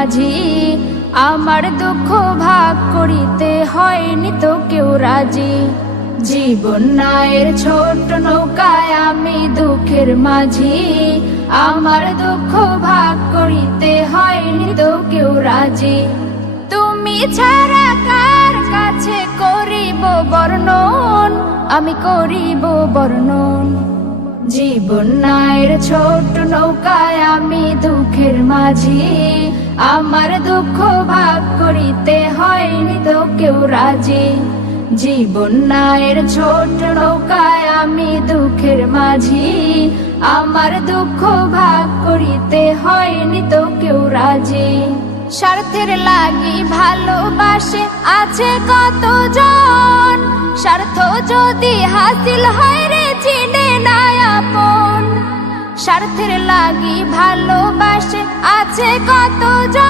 মাঝি, আমার দুঃখ ভাগ করিতে হয়নি তো কেউ রাজি। জীবন নায়ের ছোট নৌকায় আমি দুঃখের মাঝি, আমার দুঃখ ভাগ করিতে হয়নি তো কেউ রাজি। তুমি ছাড়া কার কাছে করিব বর্ণন, আমি করিব বর্ণন। জীবন নায়ের ছোট নৌকায় আমি দুঃখের মাঝি, আমার দুঃখ ভাগ করিতে হয়নি তো কেউ রাজি। জীবন নায়ের ছোট নৌকায় আমি দুঃখের মাঝি, আমার দুঃখ ভাগ করিতে হয়নি তো কেউ রাজি। স্বার্থের লাগি ভালোবাসে আছে কতজন, স্বার্থ যদি হাসিল হয় রে চিনে না আপন। স্বার্থের লাগি ভালোবাসে আছে কতজন।